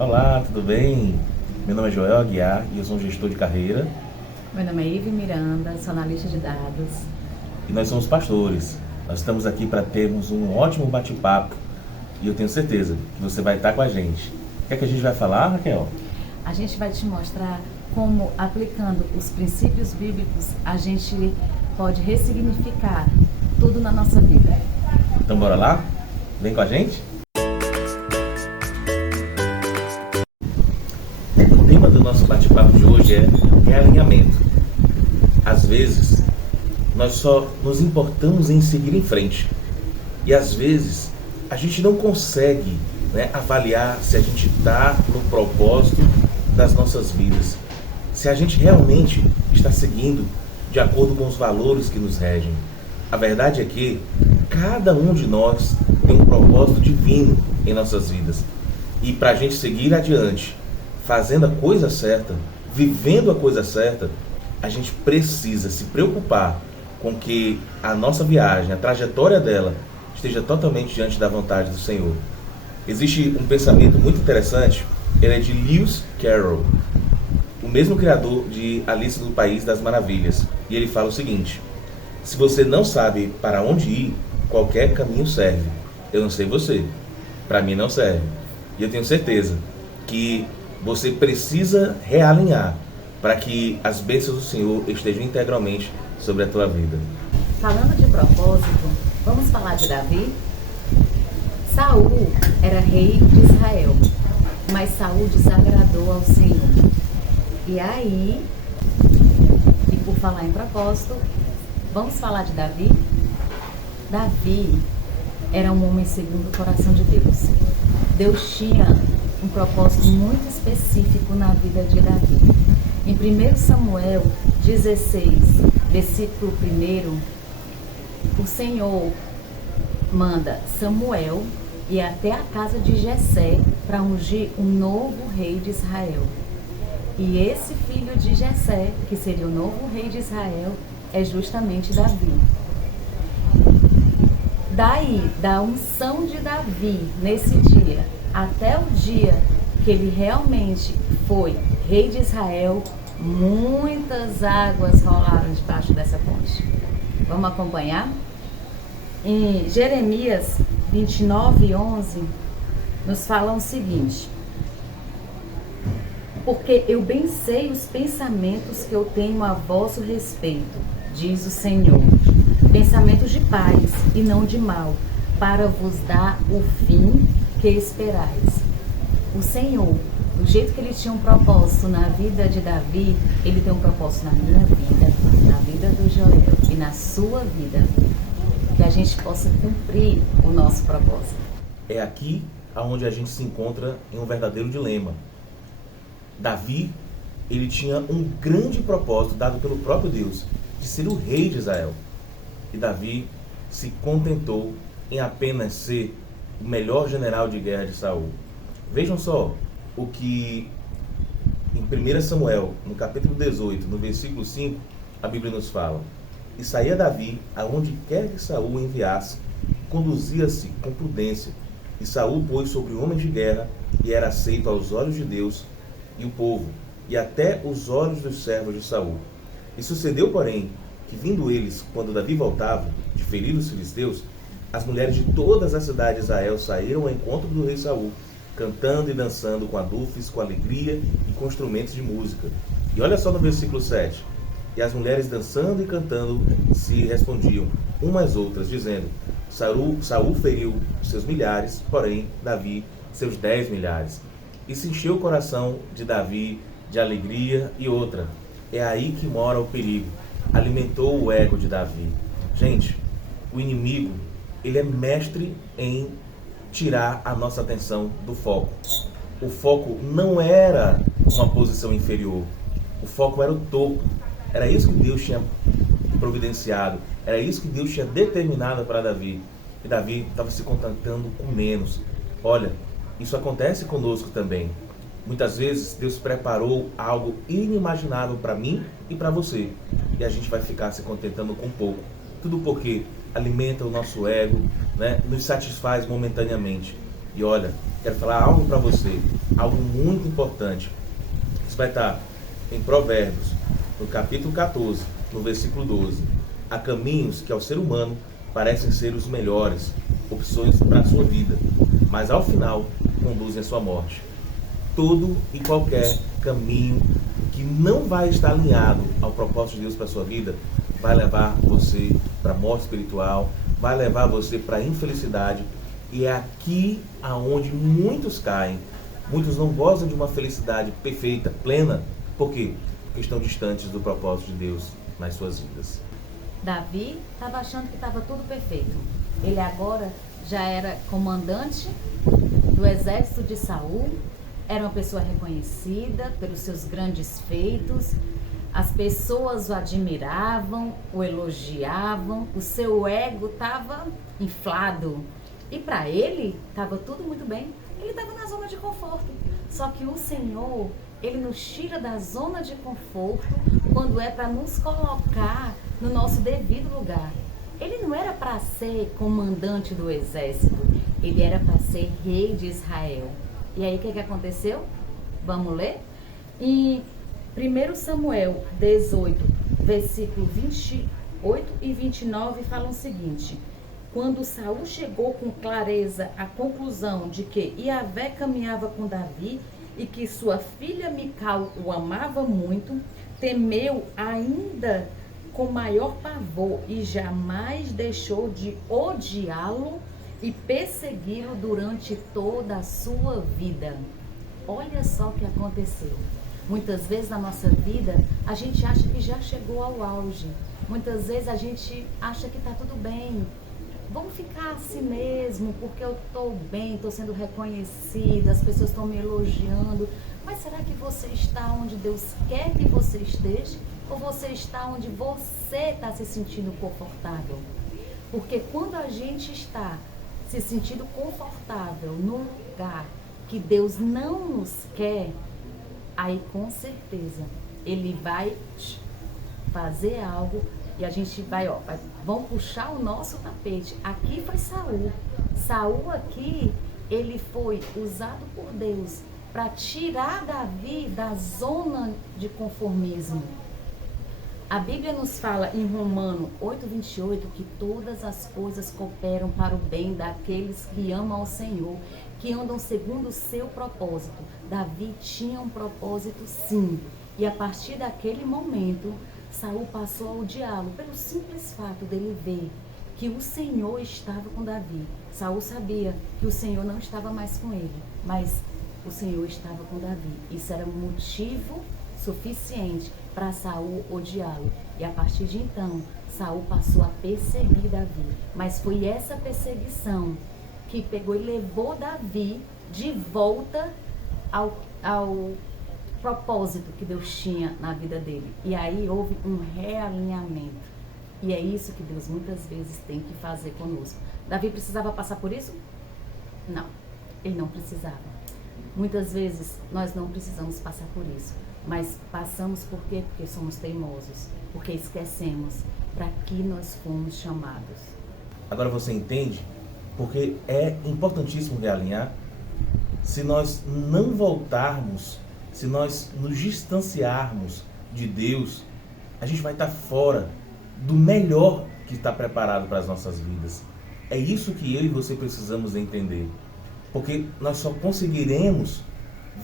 Olá, tudo bem? Meu nome é Joel Aguiar e eu sou um gestor de carreira Meu nome é Ive Miranda, sou analista de dados. e nós somos pastores. Nós estamos aqui para termos um ótimo bate-papo e eu tenho certeza que você vai estar com a gente. O que é que a gente vai falar, Raquel? A gente vai te mostrar como, aplicando os princípios bíblicos, a gente pode ressignificar tudo na nossa vida. Então bora lá? Vem com a gente? O tema do nosso bate-papo de hoje é realinhamento. Às vezes, nós só nos importamos em seguir em frente. E às vezes, a gente não consegue, avaliar se a gente está no propósito das nossas vidas. Se a gente realmente está seguindo de acordo com os valores que nos regem. A verdade é que cada um de nós tem um propósito divino em nossas vidas. E para a gente seguir adiante, fazendo a coisa certa, vivendo a coisa certa, a gente precisa se preocupar com que a nossa viagem, a trajetória dela, esteja totalmente diante da vontade do Senhor. Existe um pensamento muito interessante, ele é de Lewis Carroll, o mesmo criador de Alice no País das Maravilhas. E ele fala o seguinte: se você não sabe para onde ir, qualquer caminho serve. Eu não sei você, para mim não serve. E eu tenho certeza que você precisa realinhar para que as bênçãos do Senhor estejam integralmente sobre a tua vida. Falando de propósito, vamos falar de Davi? Saul era rei de Israel, mas Saul desagradou ao Senhor. E aí, e por falar em propósito, vamos falar de Davi? Davi era um homem segundo o coração de Deus. Deus tinha um propósito muito específico na vida de Davi. Em 1 Samuel 16, versículo 1, o Senhor manda Samuel ir até a casa de Jessé para ungir um novo rei de Israel. E esse filho de Jessé, que seria o novo rei de Israel, é justamente Davi. Daí, da unção de Davi, nesse dia, até o dia que ele realmente foi rei de Israel, muitas águas rolaram debaixo dessa ponte. Vamos acompanhar? Em Jeremias 29:11, nos fala o seguinte: porque eu bem sei os pensamentos que eu tenho a vosso respeito, diz o Senhor, pensamentos de paz e não de mal, para vos dar o fim que esperais. O Senhor, do jeito que ele tinha um propósito na vida de Davi, ele tem um propósito na minha vida, na vida do Joel e na sua vida, que a gente possa cumprir o nosso propósito. É aqui aonde a gente se encontra em um verdadeiro dilema. Davi, ele tinha um grande propósito dado pelo próprio Deus, de ser o rei de Israel. E Davi se contentou em apenas ser o melhor general de guerra de Saul. Vejam só o que em 1 Samuel, no capítulo 18, no versículo 5, a Bíblia nos fala: e saía Davi aonde quer que Saul o enviasse, conduzia-se com prudência, e Saul pôs sobre homens de guerra, e era aceito aos olhos de Deus e o povo, e até os olhos dos servos de Saul. E sucedeu, porém, que vindo eles, quando Davi voltava de ferir os filisteus, as mulheres de todas as cidades de Israel saíram ao encontro do rei Saul, cantando e dançando com adufes, com alegria e com instrumentos de música. E olha só no versículo 7. E as mulheres dançando e cantando se respondiam umas às outras, dizendo: Saul feriu seus milhares, porém Davi seus 10 milhares. E se encheu o coração de Davi de alegria. E outra, é aí que mora o perigo, alimentou o ego de Davi. Gente, o inimigo, ele é mestre em tirar a nossa atenção do foco. O foco não era uma posição inferior, o foco era o topo. Era isso que Deus tinha providenciado, era isso que Deus tinha determinado para Davi. E Davi estava se contentando com menos. Olha, isso acontece conosco também. Muitas vezes Deus preparou algo inimaginável para mim e para você, e a gente vai ficar se contentando com pouco. Tudo porque alimenta o nosso ego, nos satisfaz momentaneamente. E olha, quero falar algo para você, algo muito importante. Isso vai estar em Provérbios, no capítulo 14, no versículo 12. Há caminhos que ao ser humano parecem ser os melhores, opções para a sua vida, mas ao final conduzem à sua morte. Todo e qualquer caminho que não vai estar alinhado ao propósito de Deus para a sua vida vai levar você para a morte espiritual, vai levar você para a infelicidade. E é aqui aonde muitos caem. Muitos não gozam de uma felicidade perfeita, plena. Por quê? Porque estão distantes do propósito de Deus nas suas vidas. Davi estava achando que estava tudo perfeito. Ele agora já era comandante do exército de Saul, era uma pessoa reconhecida pelos seus grandes feitos, as pessoas o admiravam, o elogiavam, o seu ego estava inflado. E para ele, estava tudo muito bem. Ele estava na zona de conforto. Só que o Senhor, Ele nos tira da zona de conforto quando é para nos colocar no nosso devido lugar. Ele não era para ser comandante do exército. Ele era para ser rei de Israel. E aí, o que aconteceu? Vamos ler? Em 1 Samuel 18, versículo 28 e 29, falam o seguinte: quando Saul chegou com clareza à conclusão de que Iavé caminhava com Davi e que sua filha Mical o amava muito, temeu ainda com maior pavor e jamais deixou de odiá-lo e persegui-lo durante toda a sua vida. Olha só o que aconteceu. Muitas vezes na nossa vida a gente acha que já chegou ao auge. Muitas vezes a gente acha que está tudo bem. Vamos ficar assim mesmo, porque eu estou bem, estou sendo reconhecida, as pessoas estão me elogiando. Mas será que você está onde Deus quer que você esteja? Ou você está onde você está se sentindo confortável? Porque quando a gente está se sentindo confortável no lugar que Deus não nos quer, aí com certeza Ele vai fazer algo e a gente vão puxar o nosso tapete. Aqui foi Saul. Saul aqui, ele foi usado por Deus para tirar Davi da zona de conformismo. A Bíblia nos fala em Romanos 8:28 que todas as coisas cooperam para o bem daqueles que amam ao Senhor, que andam segundo o seu propósito. Davi tinha um propósito, sim. E a partir daquele momento, Saul passou a odiá-lo pelo simples fato dele ver que o Senhor estava com Davi. Saul sabia que o Senhor não estava mais com ele, mas o Senhor estava com Davi. Isso era motivo suficiente para Saul odiá-lo. E a partir de então, Saul passou a perseguir Davi. Mas foi essa perseguição que pegou e levou Davi de volta ao propósito que Deus tinha na vida dele. E aí houve um realinhamento. E é isso que Deus muitas vezes tem que fazer conosco. Davi precisava passar por isso? Não, ele não precisava. Muitas vezes nós não precisamos passar por isso. Mas passamos por quê? Porque somos teimosos. Porque esquecemos para que nós fomos chamados. Agora você entende? Porque é importantíssimo realinhar. Se nós não voltarmos, se nós nos distanciarmos de Deus, a gente vai estar fora do melhor que está preparado para as nossas vidas. É isso que eu e você precisamos entender. Porque nós só conseguiremos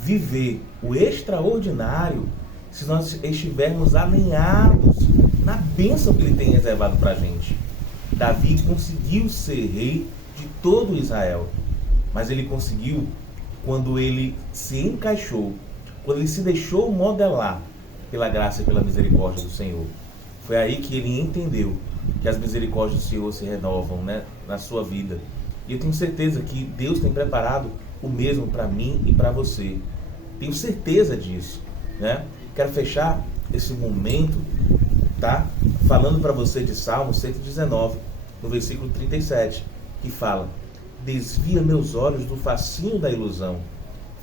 viver o extraordinário se nós estivermos alinhados na bênção que Ele tem reservado para a gente. Davi conseguiu ser rei de todo Israel, mas ele conseguiu quando ele se encaixou, quando ele se deixou modelar pela graça e pela misericórdia do Senhor. Foi aí que ele entendeu que as misericórdias do Senhor se renovam, né, na sua vida. E eu tenho certeza que Deus tem preparado o mesmo para mim e para você. Tenho certeza disso, né? Quero fechar esse momento, tá? Falando para você de Salmo 119, no versículo 37, que fala: desvia meus olhos do fascínio da ilusão,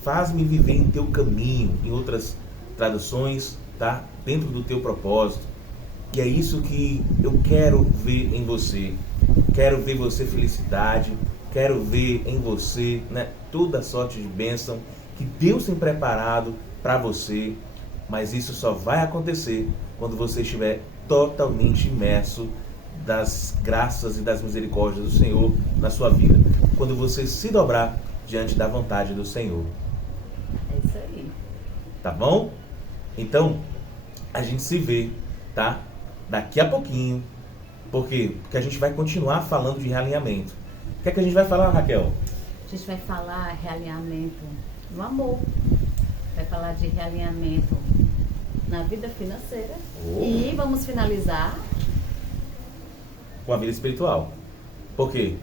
faz-me viver em teu caminho. Em outras traduções, tá? Dentro do teu propósito. E é isso que eu quero ver em você. Quero ver você felicidade, quero ver em você, né, toda sorte de bênção que Deus tem preparado para você, mas isso só vai acontecer quando você estiver totalmente imerso das graças e das misericórdias do Senhor na sua vida, quando você se dobrar diante da vontade do Senhor. É isso aí. Tá bom? Então, a gente se vê, tá? Daqui a pouquinho. Por quê? Porque a gente vai continuar falando de realinhamento. O que é que a gente vai falar, Raquel? A gente vai falar realinhamento no amor. Vai falar de realinhamento na vida financeira. Oh. E vamos finalizar Com a vida espiritual. Por quê?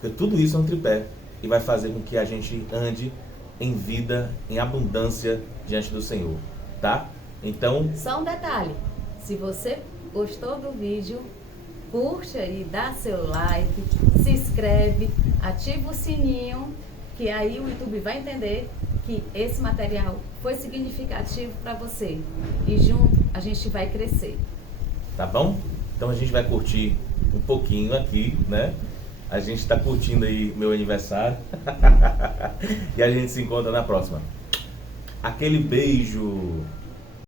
Porque tudo isso é um tripé e vai fazer com que a gente ande em vida, em abundância diante do Senhor, tá? Então, só um detalhe. Se você gostou do vídeo, curte aí, dá seu like, se inscreve, ativa o sininho, que aí o YouTube vai entender que esse material foi significativo para você. E junto a gente vai crescer. tá bom? Então a gente vai curtir um pouquinho aqui, né? A gente está curtindo aí meu aniversário. E a gente se encontra na próxima. Aquele beijo!